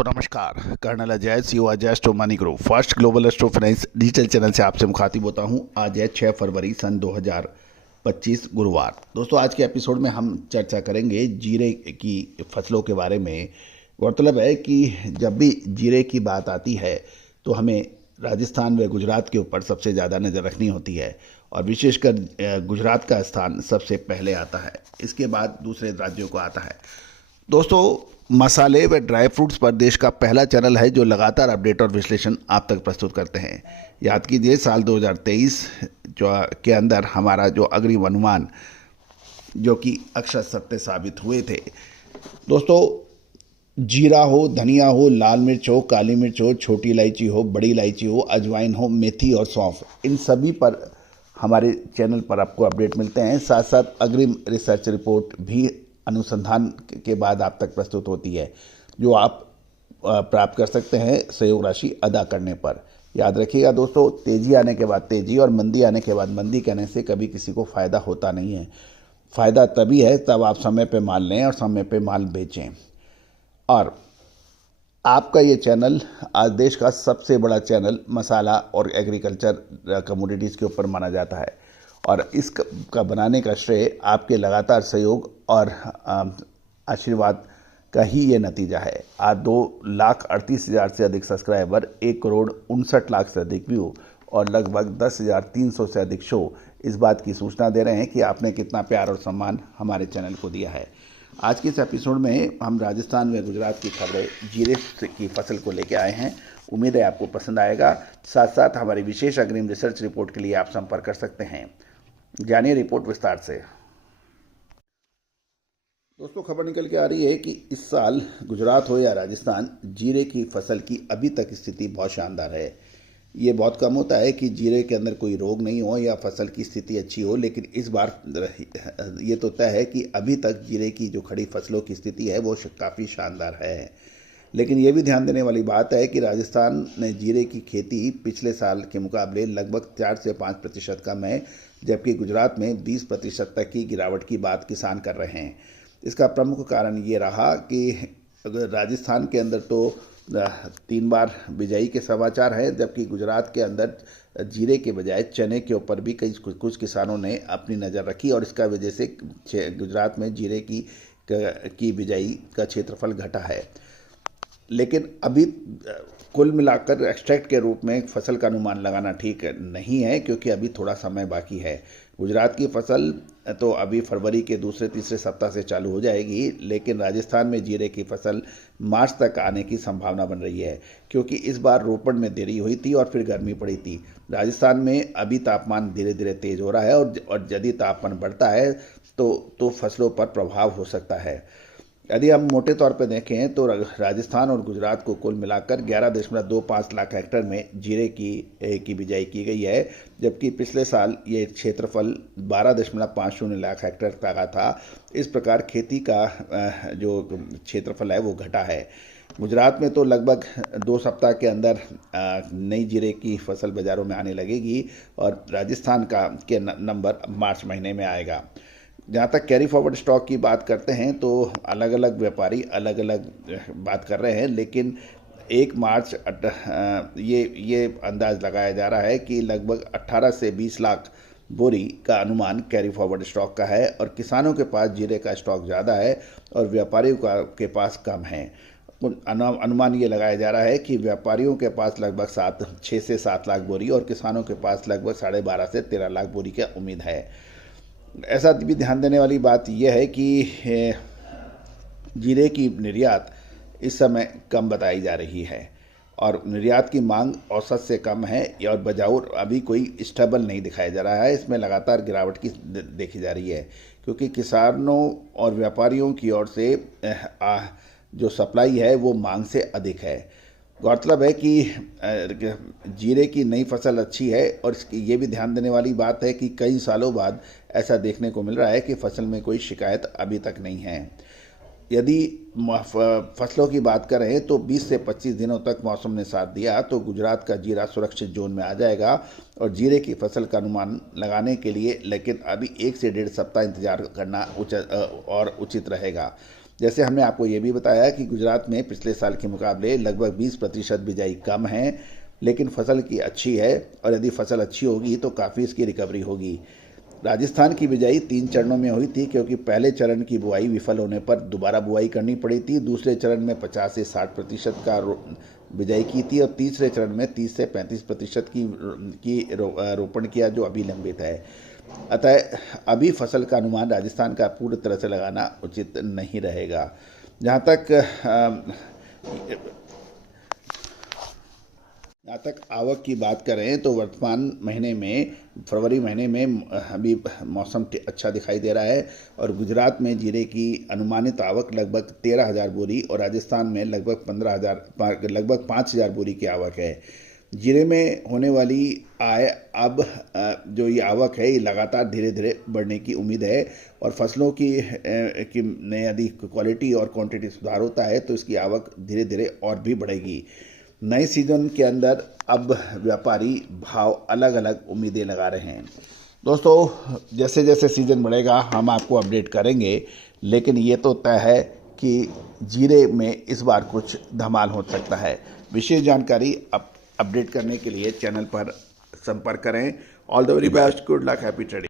दोस्तों नमस्कार। Colonel Ajay CO Ajay astro money group first global astro finance digital channel से आपसे मुखातिब होता हूं। आज है 6 फरवरी सन 2025 गुरुवार। दोस्तों आज के एपिसोड में हम चर्चा करेंगे जीरे की फसलों के बारे में। गौरतलब है कि जब भी जीरे की बात आती है तो हमें राजस्थान व गुजरात के ऊपर सबसे ज़्यादा नज़र रखनी होती है और विशेषकर गुजरात का स्थान सबसे पहले आता है, इसके बाद दूसरे राज्यों को आता है। दोस्तों मसाले व ड्राई फ्रूट्स पर देश का पहला चैनल है जो लगातार अपडेट और विश्लेषण आप तक प्रस्तुत करते हैं। याद कीजिए साल 2023 जो के अंदर हमारा जो अग्रिम अनुमान जो कि अक्षर सत्य साबित हुए थे। दोस्तों जीरा हो, धनिया हो, लाल मिर्च हो, काली मिर्च हो, छोटी इलायची हो, बड़ी इलायची हो, अजवाइन हो, मेथी और सौंफ, इन सभी पर हमारे चैनल पर आपको अपडेट मिलते हैं। साथ साथ अग्रिम रिसर्च रिपोर्ट भी अनुसंधान के बाद आप तक प्रस्तुत होती है जो आप प्राप्त कर सकते हैं सहयोग राशि अदा करने पर। याद रखिएगा दोस्तों, तेज़ी आने के बाद तेज़ी और मंदी आने के बाद मंदी कहने से कभी किसी को फ़ायदा होता नहीं है। फ़ायदा तभी है तब आप समय पे माल लें और समय पे माल बेचें। और आपका ये चैनल आज देश का सबसे बड़ा चैनल मसाला और एग्रीकल्चर कमोडिटीज़ के ऊपर माना जाता है और इसका बनाने का श्रेय आपके लगातार सहयोग और आशीर्वाद का ही ये नतीजा है। आज 2,38,000 से अधिक सब्सक्राइबर, 1,59,00,000 से अधिक व्यू और लगभग 10,300 से अधिक शो इस बात की सूचना दे रहे हैं कि आपने कितना प्यार और सम्मान हमारे चैनल को दिया है। आज के इस एपिसोड में हम राजस्थान व गुजरात की खबरें जीरे की फसल को लेकर आए हैं। उम्मीद है आपको पसंद आएगा। साथ साथ हमारी विशेष अग्रिम रिसर्च रिपोर्ट के लिए आप संपर्क कर सकते हैं। जानिए रिपोर्ट विस्तार से। दोस्तों खबर निकल के आ रही है कि इस साल गुजरात हो या राजस्थान, जीरे की फसल की अभी तक स्थिति बहुत शानदार है। ये बहुत कम होता है कि जीरे के अंदर कोई रोग नहीं हो या फसल की स्थिति अच्छी हो, लेकिन इस बार ये तो तय है कि अभी तक जीरे की जो खड़ी फसलों की स्थिति है वो काफ़ी शानदार है। लेकिन ये भी ध्यान देने वाली बात है कि राजस्थान में जीरे की खेती पिछले साल के मुकाबले लगभग 4 से 5% कम है, जबकि गुजरात में 20% तक की गिरावट की बात किसान कर रहे हैं। इसका प्रमुख कारण ये रहा कि राजस्थान के अंदर तो 3 बार बिजाई के समाचार हैं, जबकि गुजरात के अंदर जीरे के बजाय चने के ऊपर भी कुछ किसानों ने अपनी नज़र रखी और इसका वजह से गुजरात में जीरे की बिजाई का क्षेत्रफल घटा है। लेकिन अभी कुल मिलाकर एक्सट्रैक्ट के रूप में फसल का अनुमान लगाना ठीक नहीं है, क्योंकि अभी थोड़ा समय बाकी है। गुजरात की फसल तो अभी फरवरी के दूसरे तीसरे सप्ताह से चालू हो जाएगी, लेकिन राजस्थान में जीरे की फसल मार्च तक आने की संभावना बन रही है, क्योंकि इस बार रोपण में देरी हुई थी और फिर गर्मी पड़ी थी। राजस्थान में अभी तापमान धीरे धीरे तेज़ हो रहा है और यदि तापमान बढ़ता है तो फसलों पर प्रभाव हो सकता है। यदि हम मोटे तौर पर देखें तो राजस्थान और गुजरात को कुल मिलाकर 11.25 लाख हेक्टेयर में जीरे की बिजाई की गई है, जबकि पिछले साल ये क्षेत्रफल 12.50 लाख हेक्टेयर का था। इस प्रकार खेती का जो क्षेत्रफल है वो घटा है। गुजरात में तो लगभग 2 सप्ताह के अंदर नई जीरे की फसल बाज़ारों में आने लगेगी और राजस्थान के नंबर मार्च महीने में आएगा। जहाँ तक कैरी फॉरवर्ड स्टॉक की बात करते हैं तो अलग अलग व्यापारी अलग अलग बात कर रहे हैं, लेकिन 1 मार्च ये अंदाज़ लगाया जा रहा है कि लगभग 18 से 20 लाख बोरी का अनुमान कैरी फॉरवर्ड स्टॉक का है और किसानों के पास जीरे का स्टॉक ज़्यादा है और व्यापारियों के पास कम है। अनुमान ये लगाया जा रहा है कि व्यापारियों के पास लगभग 6 से 7 लाख बोरी और किसानों के पास लगभग 12.5 से 13 लाख बोरी की उम्मीद है। ऐसा भी ध्यान देने वाली बात यह है कि जीरे की निर्यात इस समय कम बताई जा रही है और निर्यात की मांग औसत से कम है और बजाउर अभी कोई स्टेबल नहीं दिखाया जा रहा है। इसमें लगातार गिरावट की देखी जा रही है, क्योंकि किसानों और व्यापारियों की ओर से जो सप्लाई है वो मांग से अधिक है। गौरतलब है कि जीरे की नई फसल अच्छी है और ये भी ध्यान देने वाली बात है कि कई सालों बाद ऐसा देखने को मिल रहा है कि फसल में कोई शिकायत अभी तक नहीं है। यदि फसलों की बात करें तो 20 से 25 दिनों तक मौसम ने साथ दिया तो गुजरात का जीरा सुरक्षित जोन में आ जाएगा और जीरे की फसल का अनुमान लगाने के लिए लेकिन अभी 1 से 1.5 सप्ताह इंतजार करना उचित रहेगा। जैसे हमने आपको ये भी बताया कि गुजरात में पिछले साल के मुकाबले लगभग 20% बिजाई कम है, लेकिन फसल की अच्छी है और यदि फसल अच्छी होगी तो काफ़ी इसकी रिकवरी होगी। राजस्थान की बिजाई 3 चरणों में हुई थी, क्योंकि पहले चरण की बुआई विफल होने पर दोबारा बुआई करनी पड़ी थी। दूसरे चरण में 50 से 60% का बिजाई की थी और तीसरे चरण में 30 से 35% की रोपण किया, जो अभी लंबित है। अतः अभी फसल का अनुमान राजस्थान का पूरी तरह से लगाना उचित नहीं रहेगा। जहाँ तक आवक की बात करें तो वर्तमान महीने में, फरवरी महीने में अभी मौसम अच्छा दिखाई दे रहा है और गुजरात में जीरे की अनुमानित आवक लगभग 13,000 बोरी और राजस्थान में लगभग 5,000 बोरी की आवक है। जीरे में होने वाली अब जो ये आवक है, ये लगातार धीरे धीरे बढ़ने की उम्मीद है और फसलों की यदि क्वालिटी और क्वांटिटी सुधार होता है तो इसकी आवक धीरे धीरे और भी बढ़ेगी। नए सीजन के अंदर अब व्यापारी भाव अलग अलग उम्मीदें लगा रहे हैं। दोस्तों, जैसे जैसे सीज़न बढ़ेगा हम आपको अपडेट करेंगे, लेकिन ये तो तय है कि जीरे में इस बार कुछ धमाल हो सकता है। विशेष जानकारी अपडेट करने के लिए चैनल पर संपर्क करें। All the very best, good luck, happy trading.